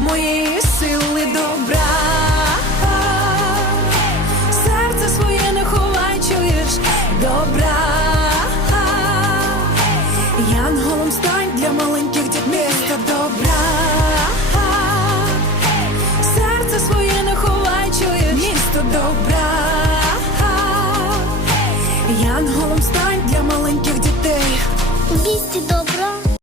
моєї сили добра, серце своє не ховай, чуєш? Добра, янголом стань для маленьких дітей та добра, серце своє не ховай, чуєш? Місто добра, янголом стань для маленьких дітей, вісті добра.